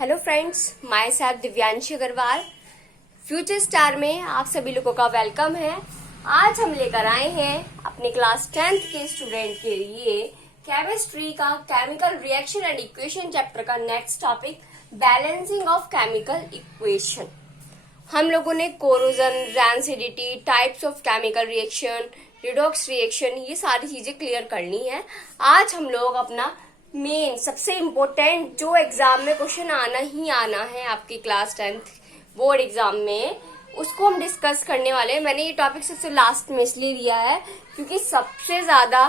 Hello friends, myself Divyanshi Agrawal. Future star में आप सभी लोगों का वेलकम है। आज हम लेकर आए हैं अपने क्लास 10th के स्टूडेंट के लिए केमिस्ट्री का chemical reaction and equation chapter का next topic balancing of chemical equation. हम लोगों ने corrosion, rancidity, types of chemical reaction, redox reaction, ये सारी चीजें क्लियर करनी है। आज हम लोग अपना मेन सबसे इम्पोर्टेंट जो एग्जाम में क्वेश्चन आना ही आना है आपकी क्लास 10th बोर्ड एग्जाम में, उसको हम डिस्कस करने वाले हैं। मैंने ये टॉपिक सबसे लास्ट में इसलिए लिया है क्योंकि सबसे ज्यादा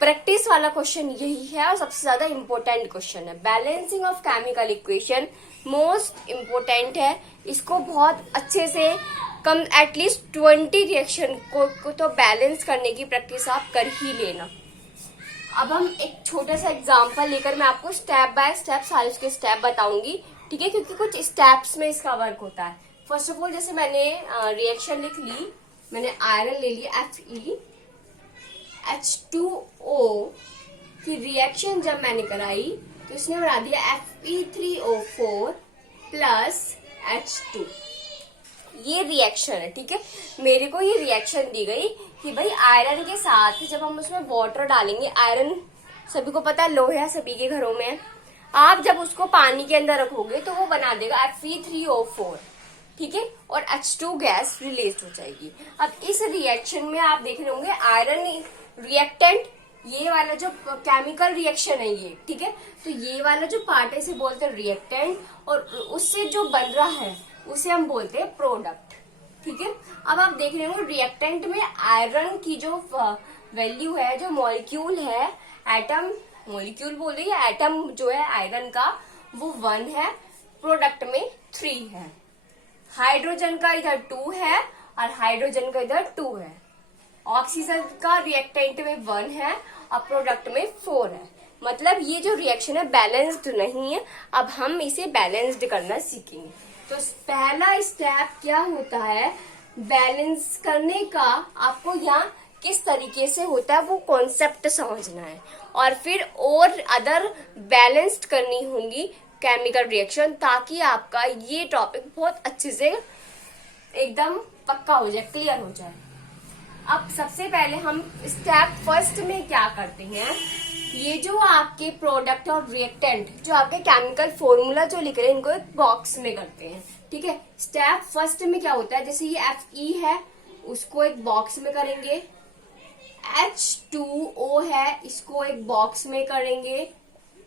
प्रैक्टिस वाला क्वेश्चन यही है और सबसे ज्यादा इम्पोर्टेंट क्वेश्चन है। Balancing of chemical equation most important है। इसको बहुत अच्छे से कम एटलीस्ट 20 रिएक्शन को तो बैलेंस करने की प्रैक्टिस आप कर ही लेना। अब हम एक छोटा सा एग्जांपल लेकर मैं आपको स्टेप बाय स्टेप सारे उसके स्टेप बताऊंगी, ठीक है, क्योंकि कुछ स्टेप्स में इसका वर्क होता है। फर्स्ट ऑफ ऑल, जैसे मैंने रिएक्शन लिख ली, मैंने आयरन ले लिया FeH2O की रिएक्शन जब मैंने कराई तो इसने बना दिया Fe3O4 प्लस H2। ये रिएक्शन है, ठीक है। मेरे को ये रिएक्शन दी गई कि भाई आयरन के साथ जब हम उसमें वाटर डालेंगे, आयरन सभी को पता है लोहा सभी के घरों में है, आप जब उसको पानी के अंदर रखोगे तो वो बना देगा Fe3O4, ठीक है, और H2 गैस रिलीज हो जाएगी। अब इस रिएक्शन में आप देख रहे होंगे आयरन रिएक्टेंट, ये वाला जो केमिकल रिएक्शन है ये, ठीक है, तो ये वाला जो पार्ट है इसे बोलते हैं रिएक्टेंट, और उससे जो बन रहा है उसे हम बोलते हैं प्रोडक्ट, ठीक है। अब आप देख रहे हो रिएक्टेंट में आयरन की जो वैल्यू है, जो मॉलिक्यूल है, एटम मॉलिक्यूल बोल रही है, एटम जो है आयरन का वो 1 है, प्रोडक्ट में 3 है। हाइड्रोजन का इधर 2 है और हाइड्रोजन का इधर 2 है। ऑक्सीजन का रिएक्टेंट में 1 है और प्रोडक्ट में 4 है। मतलब ये जो रिएक्शन है बैलेंस्ड नहीं है। अब हम इसे बैलेंस्ड करना सीखेंगे। तो पहला स्टेप क्या होता है बैलेंस करने का, आपको यहाँ किस तरीके से होता है वो कॉन्सेप्ट समझना है, और फिर और अदर बैलेंस्ड करनी होंगी केमिकल रिएक्शन, ताकि आपका ये टॉपिक बहुत अच्छे से एकदम पक्का हो जाए, क्लियर हो जाए। अब सबसे पहले हम स्टेप फर्स्ट में क्या करते हैं, ये जो आपके प्रोडक्ट और रिएक्टेंट, जो आपके केमिकल फॉर्मूला जो लिख रहे हैं, इनको एक बॉक्स में करते हैं, ठीक है। स्टेप फर्स्ट में क्या होता है, जैसे ये Fe है उसको एक बॉक्स में करेंगे, H2O है इसको एक बॉक्स में करेंगे,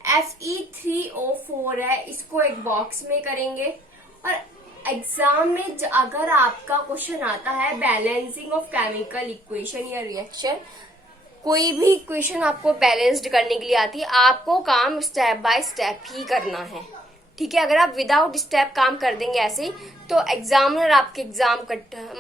Fe3O4 है इसको एक बॉक्स में करेंगे। और एग्जाम में अगर आपका क्वेश्चन आता है बैलेंसिंग ऑफ केमिकल इक्वेशन या रिएक्शन, कोई भी इक्वेशन आपको बैलेंस्ड करने के लिए आती है, आपको काम स्टेप बाय स्टेप ही करना है, ठीक है। अगर आप विदाउट स्टेप काम कर देंगे ऐसे, तो एग्जामिनर आपके एग्जाम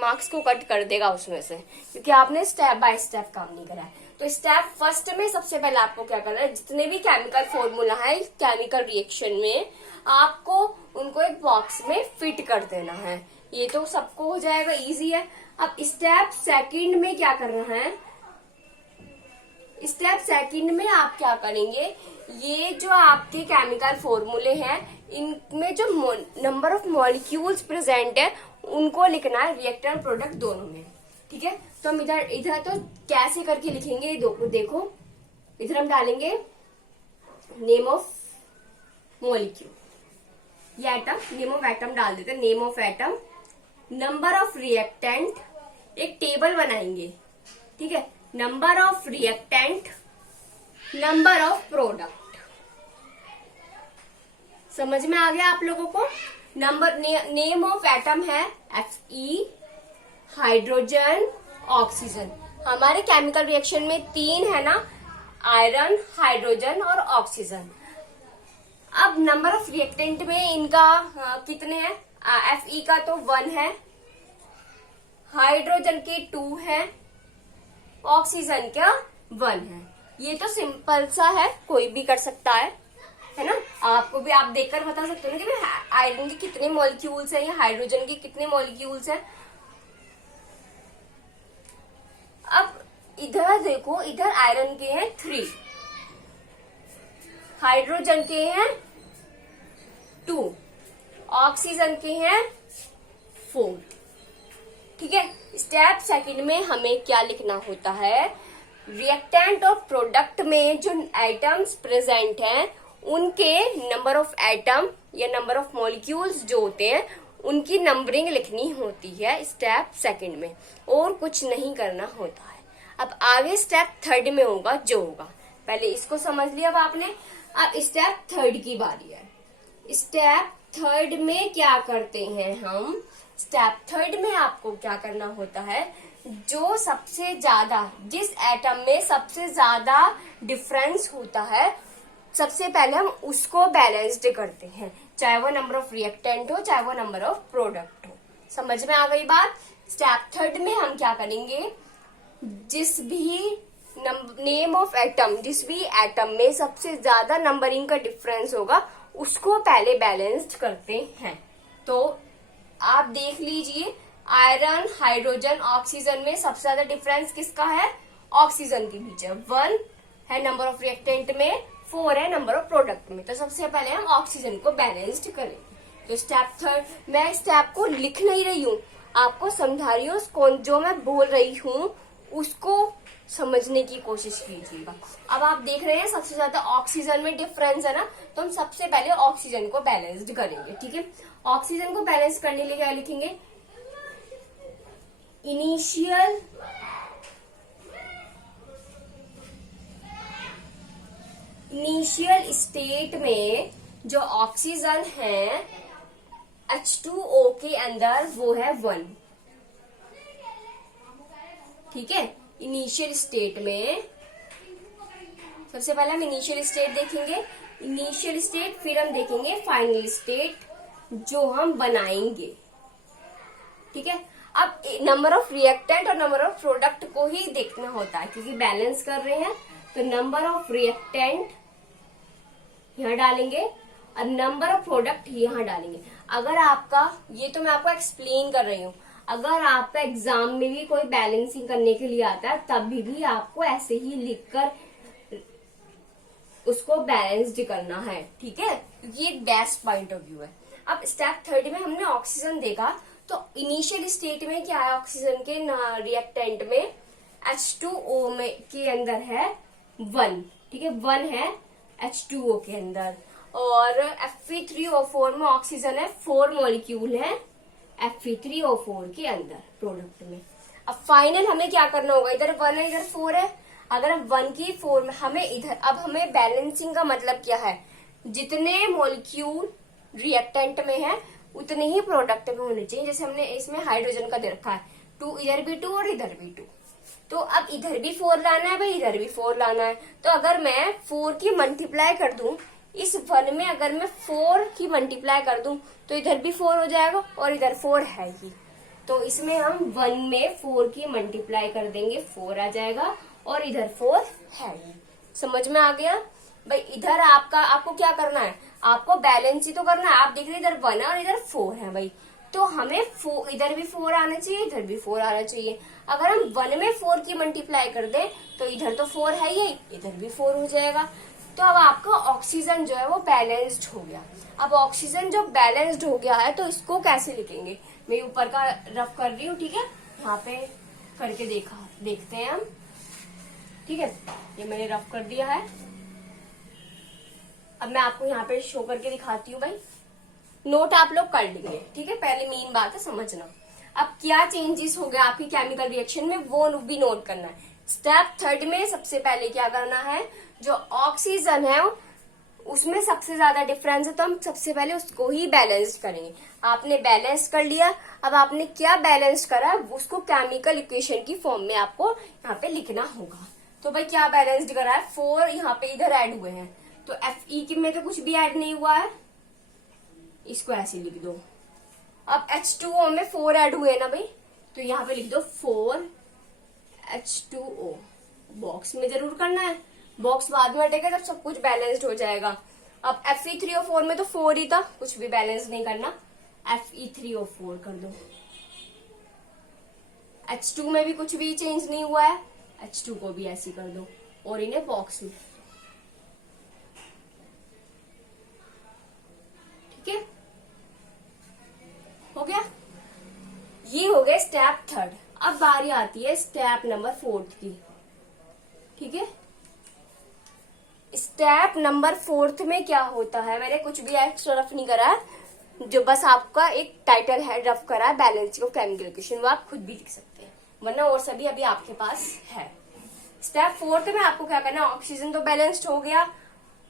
मार्क्स को कट कर देगा उसमें से, क्योंकि आपने स्टेप बाय स्टेप काम नहीं करा है। तो स्टेप फर्स्ट में सबसे पहले आपको क्या करना है, जितने भी केमिकल फॉर्मूला है केमिकल रिएक्शन में, आपको उनको एक बॉक्स में फिट कर देना है। ये तो सबको हो जाएगा, इजी है। अब स्टेप सेकंड में क्या करना है, स्टेप सेकंड में आप क्या करेंगे, ये जो आपके केमिकल फॉर्मूले हैं इनमें जो नंबर ऑफ मॉलिक्यूल्स प्रेजेंट है उनको लिखना है रिएक्टेंट प्रोडक्ट दोनों में, ठीक है। तो हम इधर तो कैसे करके लिखेंगे देखो, इधर हम डालेंगे नेम ऑफ मॉलिक्यूल, ये एटम, नेम ऑफ एटम डाल देते हैं, name of atom, number of reactant, एक टेबल बनाएंगे, ठीक है, number of reactant, number of product. समझ में आ गया आप लोगों को। नेम ऑफ एटम है Fe, हाइड्रोजन, ऑक्सीजन। हमारे केमिकल रिएक्शन में 3 है ना, आयरन, हाइड्रोजन और ऑक्सीजन। अब नंबर ऑफ रिएक्टेंट में इनका कितने हैं, Fe का तो 1 है, हाइड्रोजन के 2 है, ऑक्सीजन का 1 है। ये तो सिंपल सा है, कोई भी कर सकता है ना। आपको भी आप देखकर बता सकते हो ना कि आयरन के कितने मॉलिक्यूल्स हैं या हाइड्रोजन के कितने मॉलिक्यूल्स हैं। अब इधर देखो, इधर आयरन के हैं 3, हाइड्रोजन के हैं ऑक्सीजन के हैं 4। ठीक है, स्टेप सेकंड में हमें क्या लिखना होता है, रिएक्टेंट और प्रोडक्ट में जो एटम्स प्रेजेंट हैं उनके नंबर ऑफ एटम या नंबर ऑफ मॉलिक्यूल्स जो होते हैं उनकी नंबरिंग लिखनी होती है स्टेप सेकंड में, और कुछ नहीं करना होता है। अब आगे स्टेप थर्ड में होगा जो होगा, पहले इसको समझ लिया अब आपने। अब स्टेप थर्ड की बारी है। स्टेप थर्ड में क्या करते हैं हम, स्टेप थर्ड में आपको क्या करना होता है, जो सबसे ज्यादा, जिस एटम में सबसे ज्यादा डिफरेंस होता है, सबसे पहले हम उसको बैलेंस्ड करते हैं, चाहे वो नंबर ऑफ रिएक्टेंट हो चाहे वो नंबर ऑफ प्रोडक्ट हो। समझ में आ गई बात। स्टेप थर्ड में हम क्या करेंगे, जिस भी नेम ऑफ एटम, जिस भी एटम में सबसे ज्यादा नंबरिंग का डिफरेंस होगा उसको पहले बैलेंस्ड करते हैं। तो आप देख लीजिए, आयरन, हाइड्रोजन, ऑक्सीजन में सबसे ज्यादा डिफरेंस किसका है, ऑक्सीजन के बीच है। 1 है नंबर ऑफ रिएक्टेंट में, 4 है नंबर ऑफ प्रोडक्ट में। तो सबसे पहले हम ऑक्सीजन को बैलेंस्ड करेंगे। तो स्टेप थर्ड, मैं स्टेप को लिख नहीं रही हूँ, आपको समझा रही हूँ, जो मैं बोल रही हूँ उसको समझने की कोशिश कीजिएगा। अब आप देख रहे हैं सबसे ज्यादा ऑक्सीजन में डिफरेंस है ना, तो हम सबसे पहले ऑक्सीजन को बैलेंस्ड करेंगे। ठीक है, ऑक्सीजन को बैलेंस करने के लिए क्या लिखेंगे, इनिशियल स्टेट में जो ऑक्सीजन है H2O के अंदर वो है 1। ठीक है, इनिशियल स्टेट में सबसे पहले हम इनिशियल स्टेट देखेंगे, इनिशियल स्टेट, फिर हम देखेंगे फाइनल स्टेट जो हम बनाएंगे। ठीक है, अब नंबर ऑफ रिएक्टेंट और नंबर ऑफ प्रोडक्ट को ही देखना होता है क्योंकि बैलेंस कर रहे हैं। तो नंबर ऑफ रिएक्टेंट यहाँ डालेंगे और नंबर ऑफ प्रोडक्ट यहाँ डालेंगे। अगर आपका, ये तो मैं आपको एक्सप्लेन कर रही हूँ, अगर आपका एग्जाम में भी कोई बैलेंसिंग करने के लिए आता है तब भी आपको ऐसे ही लिखकर उसको बैलेंस्ड करना है। ठीक है, ये बेस्ट पॉइंट ऑफ व्यू है। अब स्टेप थर्ड में हमने ऑक्सीजन देखा, तो इनिशियल स्टेट में क्या है, ऑक्सीजन के रिएक्टेंट में H2O में के अंदर है 1। ठीक है, 1 है H2O के अंदर, और Fe3O4 में ऑक्सीजन है, 4 मॉलिक्यूल है Fe3O4 के अंदर प्रोडक्ट में। अब फाइनल हमें क्या करना होगा, इधर 1 है इधर 4 है, अगर हम 1 की 4 में हमें इधर, अब हमें बैलेंसिंग का मतलब क्या है, जितने मॉलिक्यूल रिएक्टेंट में है उतने ही प्रोडक्ट में होने चाहिए। जैसे हमने इसमें हाइड्रोजन का दे रखा है 2, इधर भी 2 और इधर भी 2, तो अब इधर भी 4 लाना है भाई, इधर भी 4 लाना है। तो अगर मैं 4 की मल्टीप्लाई कर दूं, इस 1 में अगर मैं 4 की मल्टीप्लाई कर दूं तो इधर भी 4 हो जाएगा और इधर 4 है ही, तो इसमें हम 1 में 4 की मल्टीप्लाई कर देंगे, 4 आ जाएगा, और इधर 4 है ही। समझ में आ गया भाई। इधर आपको क्या करना है, आपको बैलेंस ही तो करना है। आप देख रहे इधर 1 है और इधर 4 है भाई, तो हमें इधर भी 4 आना चाहिए, इधर भी 4 आना चाहिए। अगर हम 1 में 4 की मल्टीप्लाई कर दें तो इधर तो 4 है ही, इधर भी 4 हो जाएगा। तो अब आपका ऑक्सीजन जो है वो बैलेंस्ड हो गया। अब ऑक्सीजन जो बैलेंस्ड हो गया है तो इसको कैसे लिखेंगे, मैं ऊपर का रफ कर रही हूँ। ठीक है, यहाँ पे करके देखते हैं हम। ठीक है, ये मैंने रफ कर दिया है। अब मैं आपको यहाँ पे शो करके दिखाती हूँ भाई, नोट आप लोग कर लेंगे। ठीक है, पहले मेन बात है समझना। अब क्या चेंजेस हो गया आपकी केमिकल रिएक्शन में वो भी नोट करना है। स्टेप थर्ड में सबसे पहले क्या करना है, जो ऑक्सीजन है उसमें सबसे ज्यादा डिफरेंस है तो हम सबसे पहले उसको ही बैलेंस करेंगे। आपने बैलेंस कर लिया, अब आपने क्या बैलेंस करा उसको केमिकल इक्वेशन की फॉर्म में आपको यहाँ पे लिखना होगा। तो भाई क्या बैलेंस्ड करा है, 4 यहाँ पे इधर ऐड हुए हैं, तो Fe में तो कुछ भी ऐड नहीं हुआ है, इसको ऐसे लिख दो। अब H2O में 4 ऐड हुए ना भाई, तो यहाँ पे लिख दो 4 H2O। बॉक्स में जरूर करना है, बॉक्स बाद में हटेगा तब सब कुछ बैलेंस्ड हो जाएगा। अब Fe3O4 में तो 4 ही था, कुछ भी बैलेंस नहीं करना, Fe3O4 कर दो। H2 में भी कुछ भी चेंज नहीं हुआ है, H2 को भी ऐसे कर दो और इन्हें बॉक्स में। ठीक है, स्टेप थर्ड। अब बारी आती है स्टेप नंबर फोर्थ की, ठीक है। स्टेप नंबर फोर्थ में क्या होता है, मैंने कुछ भी एक्स्ट्रा रफ नहीं करा है, जो बस आपका एक टाइटल है रफ करा है, बैलेंसिंग ऑफ केमिकल इक्वेशन, वो आप खुद भी लिख सकते हैं, वरना और सभी अभी आपके पास है। स्टेप फोर्थ में आपको क्या करना है, ऑक्सीजन तो बैलेंस्ड हो गया,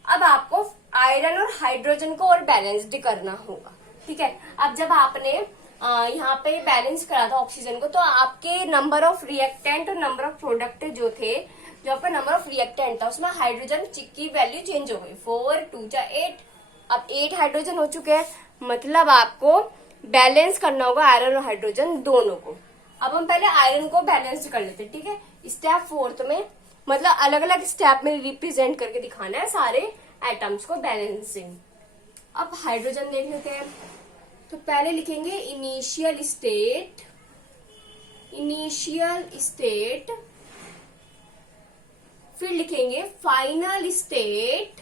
अब आपको आयरन और हाइड्रोजन को और बैलेंस्ड करना होगा, ठीक है। अब जब आपने यहाँ पे बैलेंस करा था ऑक्सीजन को, तो आपके नंबर ऑफ रिएक्टेंट और नंबर ऑफ प्रोडक्ट जो थे, जो आपका नंबर ऑफ रिएक्टेंट था, उसमें हाइड्रोजन की वैल्यू चेंज हो गई, 4 2 जा 8। अब 8 हाइड्रोजन हो चुके हैं, मतलब आपको बैलेंस करना होगा आयरन और हाइड्रोजन दोनों को। अब हम पहले आयरन को बैलेंस कर लेते हैं, ठीक है। स्टेप फोर्थ में मतलब अलग अलग स्टेप में रिप्रेजेंट करके दिखाना है सारे एटम्स को बैलेंसिंग। अब हाइड्रोजन देख लेते हैं, तो पहले लिखेंगे इनिशियल स्टेट, फिर लिखेंगे फाइनल स्टेट।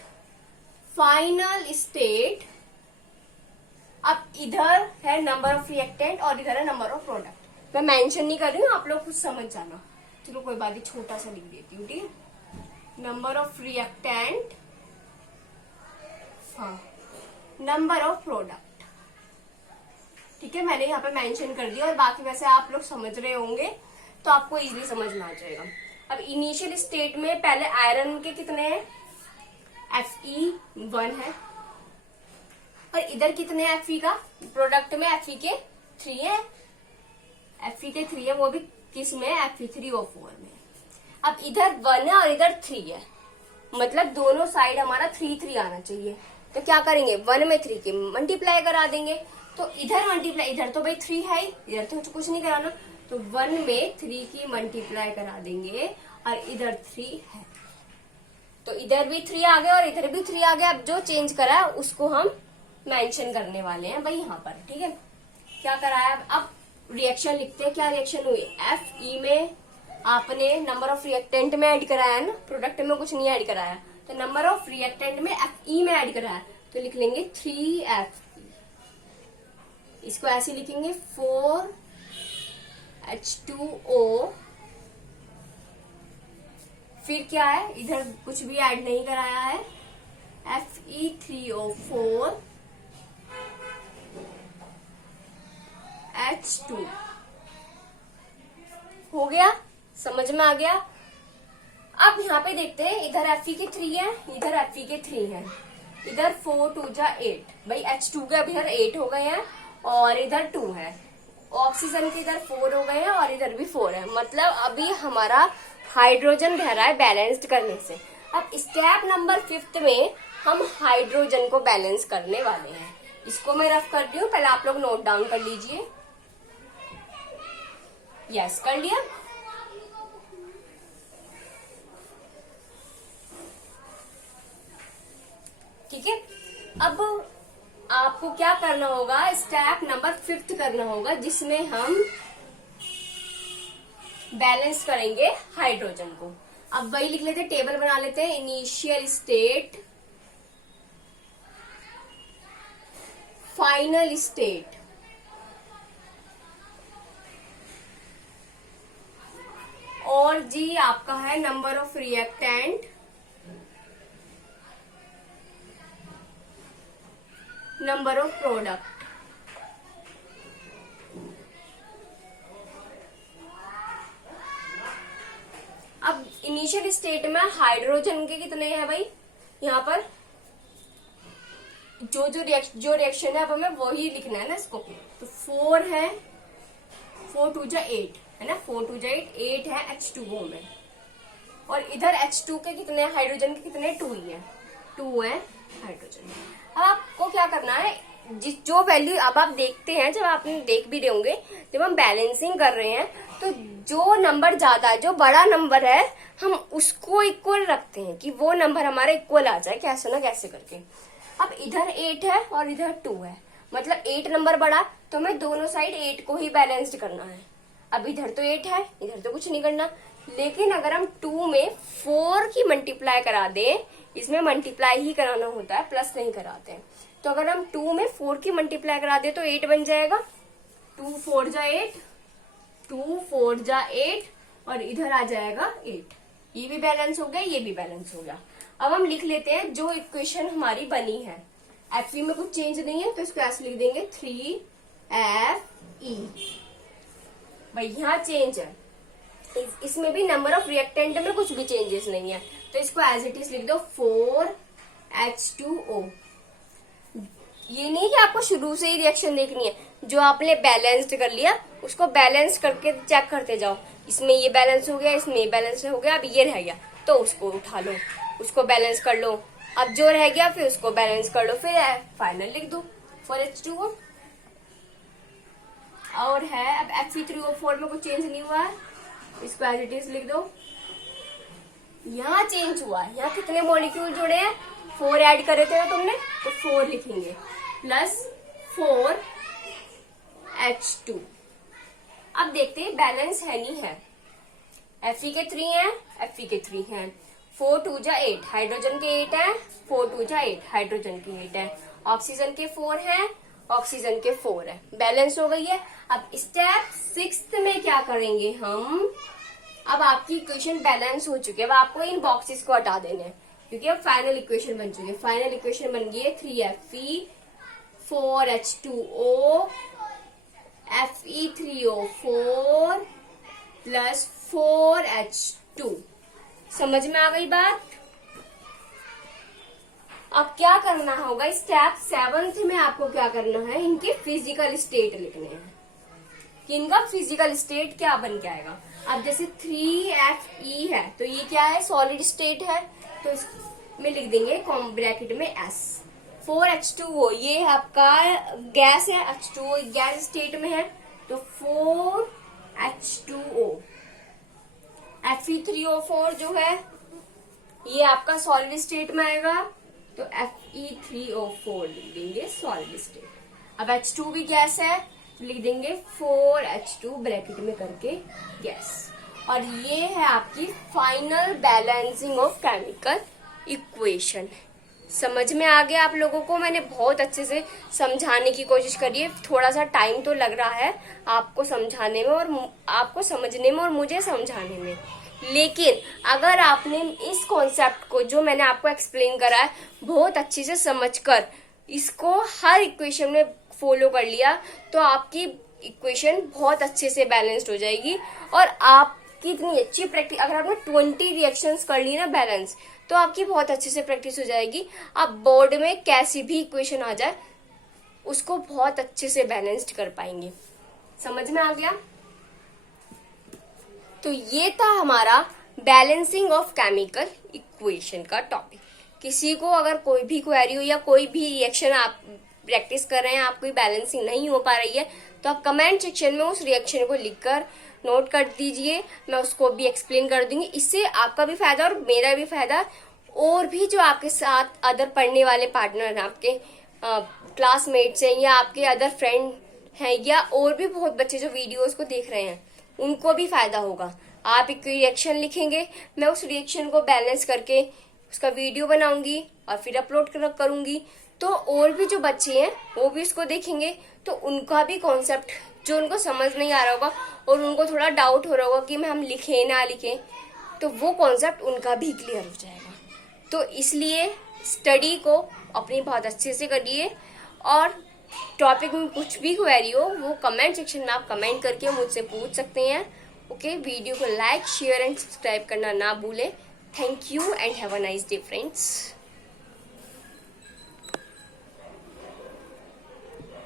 अब इधर है नंबर ऑफ रिएक्टेंट और इधर है नंबर ऑफ प्रोडक्ट। मैं मेंशन नहीं कर रही हूँ, आप लोग कुछ समझ जाना। चलो कोई बात नहीं, छोटा सा लिख देती हूँ, ठीक है। नंबर ऑफ रिएक्टेंट, हाँ, नंबर ऑफ प्रोडक्ट, ठीक है। मैंने यहाँ पे मेंशन कर दिया, और बाकी वैसे आप लोग समझ रहे होंगे तो आपको इजीली समझ में आ जाएगा। अब इनिशियल स्टेट में पहले आयरन के कितने हैं, Fe1 है, और इधर कितने हैं Fe का, प्रोडक्ट में Fe के 3 है, Fe के 3 है, वो भी किस में, Fe3O4 में। अब इधर 1 है और इधर 3 है, मतलब दोनों साइड हमारा 3 3 आना चाहिए। तो क्या करेंगे, 1 में 3 के मल्टीप्लाई करा देंगे, तो इधर मल्टीप्लाई, इधर तो भाई 3 है ही, इधर तो कुछ नहीं कराना, तो 1 में 3 की मल्टीप्लाई करा देंगे, और इधर 3 है, तो इधर भी 3 आ गया और इधर भी 3 आ गया। अब जो चेंज करा है उसको हम मेंशन करने वाले हैं भाई यहाँ पर, ठीक है। क्या कराया, अब रिएक्शन लिखते हैं, क्या रिएक्शन हुई, Fe में आपने नंबर ऑफ रिएक्टेंट में ऐड कराया है ना, प्रोडक्ट में कुछ नहीं ऐड कराया, तो नंबर ऑफ रिएक्टेंट में Fe में ऐड कराया, तो लिख लेंगे 3Fe। इसको ऐसे लिखेंगे 4H2O, फिर क्या है, इधर कुछ भी ऐड नहीं कराया है, Fe3O4 H2 हो गया, समझ में आ गया। अब यहाँ पे देखते हैं, इधर Fe के 3 है, इधर Fe के 3 है, इधर 4 2 जा 8, भाई H2 के अब इधर 8 हो गए हैं और इधर 2 है, ऑक्सीजन के इधर 4 हो गए हैं और इधर भी 4 है, मतलब अभी हमारा हाइड्रोजन रह रहा है बैलेंस्ड करने से। अब स्टेप नंबर 5 में हम हाइड्रोजन को बैलेंस करने वाले हैं, इसको मैं रफ कर दी हूँ, पहले आप लोग नोट डाउन कर लीजिए। यस, कर लिया। ठीक है, अब आपको क्या करना होगा, स्टेप नंबर 5 करना होगा, जिसमें हम बैलेंस करेंगे हाइड्रोजन को। अब वही लिख लेते हैं, टेबल बना लेते हैं, इनिशियल स्टेट, फाइनल स्टेट, और जी आपका है number of reactant, number of product. अब इनिशियल स्टेट में हाइड्रोजन के कितने हैं भाई, यहाँ पर जो रिएक्शन है अब हमें वही लिखना है ना इसको, तो 4 है, 4 2 जा 8 है ना, 4 2 जा 8, 8 है H2O में, और इधर H2 के कितने, हाइड्रोजन के कितने, 2 ही है, 2 है हाइड्रोजन। अब आपको क्या करना है, जो वैल्यू अब आप देखते हैं, जब आप देख भी रहे होंगे, जब हम बैलेंसिंग कर रहे हैं, तो जो नंबर ज्यादा है, जो बड़ा नंबर है, हम उसको इक्वल रखते हैं कि वो नंबर हमारा इक्वल आ जाए, कैसे ना कैसे करके। अब इधर 8 है और इधर 2 है, मतलब 8 नंबर बड़ा, तो हमें दोनों साइड 8 को ही बैलेंस्ड करना है। अब इधर तो 8 है, इधर तो कुछ नहीं करना, लेकिन अगर हम 2 में 4 की मल्टीप्लाई करा दें, इसमें मल्टीप्लाई ही कराना होता है, प्लस नहीं कराते हैं, तो अगर हम 2 में 4 की मल्टीप्लाई करा दें तो 8 बन जाएगा, 2 4 जा 8, 2 4 जा 8 और इधर आ जाएगा 8। ये भी बैलेंस हो गया, ये भी बैलेंस हो गया। अब हम लिख लेते हैं जो इक्वेशन हमारी बनी है। Fe में कुछ चेंज नहीं है तो इसको ऐसे लिख देंगे 3Fe। भाई यहाँ चेंज है, इसमें भी नंबर ऑफ रिएक्टेंट में कुछ भी चेंजेस नहीं है तो इसको एज इट इज लिख दो 4H2O। ये नहीं कि आपको शुरू से ही रिएक्शन देखनी है, जो आपने बैलेंस्ड कर लिया उसको बैलेंस करके चेक करते जाओ। इसमें ये बैलेंस हो गया, इसमें ये बैलेंस हो गया, अब ये रह गया तो उसको उठा लो, उसको बैलेंस कर लो, अब जो रह गया फिर उसको बैलेंस कर लो, फिर फाइनल लिख दो 4H2O। और है अब Fe3O4 में कुछ चेंज नहीं हुआ है, इसको एज इट इज लिख दो। यहाँ चेंज हुआ है, यहाँ कितने मॉलिक्यूल जुड़े हैं, 4 ऐड करे थे ना तुमने तो 4 लिखेंगे प्लस 4H2। अब देखते हैं बैलेंस है नहीं है। Fe के 3 हैं, Fe के 3 हैं, 4 2 जा 8, हाइड्रोजन के 8 हैं, 4 2 जा 8, हाइड्रोजन के 8 हैं, ऑक्सीजन के 4 हैं, ऑक्सीजन के 4 है, बैलेंस हो गई है। अब स्टेप 6 में क्या करेंगे हम, अब आपकी इक्वेशन बैलेंस हो चुकी है, अब आपको इन बॉक्सेस को हटा देने हैं क्योंकि अब फाइनल इक्वेशन बन चुकी है। फाइनल इक्वेशन बन गई है 3Fe 4H2O Fe3O4 plus 4H2। समझ में आ गई बात। अब क्या करना होगा, स्टेप 7 में आपको क्या करना है, इनके फिजिकल स्टेट लिखने हैं कि इनका फिजिकल स्टेट क्या बन के आएगा। अब जैसे 3Fe है तो ये क्या है, सॉलिड स्टेट है तो इसमें लिख देंगे ब्रैकेट में S। 4H2O ये आपका गैस है, H2O गैस स्टेट में है तो 4H2O। Fe3O4 जो है ये आपका सॉलिड स्टेट में आएगा तो Fe3O4 लिख देंगे सॉलिड स्टेट। अब H2 भी गैस है तो लिख देंगे 4H2 ब्रैकेट में करके गैस। और ये है आपकी final balancing of chemical equation. समझ में आ गया आप लोगों को, मैंने बहुत अच्छे से समझाने की कोशिश करी है। थोड़ा सा टाइम तो लग रहा है आपको समझाने में और आपको समझने में और मुझे समझाने में, लेकिन अगर आपने इस कॉन्सेप्ट को जो मैंने आपको एक्सप्लेन करा है बहुत अच्छे से समझकर इसको हर इक्वेशन में फॉलो कर लिया तो आपकी इक्वेशन बहुत अच्छे से बैलेंस्ड हो जाएगी। और आपकी इतनी अच्छी प्रैक्टिस, अगर आपने 20 रिएक्शंस कर ली ना बैलेंस, तो आपकी बहुत अच्छे से प्रैक्टिस हो जाएगी। आप बोर्ड में कैसी भी इक्वेशन आ जाए उसको बहुत अच्छे से बैलेंस्ड कर पाएंगे। समझ में आ गया। तो ये था हमारा बैलेंसिंग ऑफ केमिकल इक्वेशन का टॉपिक। किसी को अगर कोई भी क्वेरी हो या कोई भी रिएक्शन आप प्रैक्टिस कर रहे हैं, आपकी बैलेंसिंग नहीं हो पा रही है, तो आप कमेंट सेक्शन में उस रिएक्शन को लिखकर नोट कर दीजिए, मैं उसको भी एक्सप्लेन कर दूंगी। इससे आपका भी फायदा और मेरा भी फायदा, और भी जो आपके साथ अदर पढ़ने वाले पार्टनर हैं, आपके क्लासमेट्स हैं या आपके अदर फ्रेंड हैं या और भी बहुत बच्चे जो वीडियोस को देख रहे हैं, उनको भी फायदा होगा। आप एक रिएक्शन लिखेंगे, मैं उस रिएक्शन को बैलेंस करके उसका वीडियो बनाऊंगी और फिर अपलोड करूंगी, तो और भी जो बच्चे हैं वो भी उसको देखेंगे तो उनका भी कॉन्सेप्ट जो उनको समझ नहीं आ रहा होगा और उनको थोड़ा डाउट हो रहा होगा कि हम लिखें ना लिखें, तो वो कॉन्सेप्ट उनका भी क्लियर हो जाएगा। तो इसलिए स्टडी को अपनी बहुत अच्छे से करिए और टॉपिक में कुछ भी क्वेरी हो वो कमेंट सेक्शन में आप कमेंट करके मुझसे पूछ सकते हैं। ओके, वीडियो को लाइक शेयर एंड सब्सक्राइब करना ना भूलें। Thank you and have a nice day friends.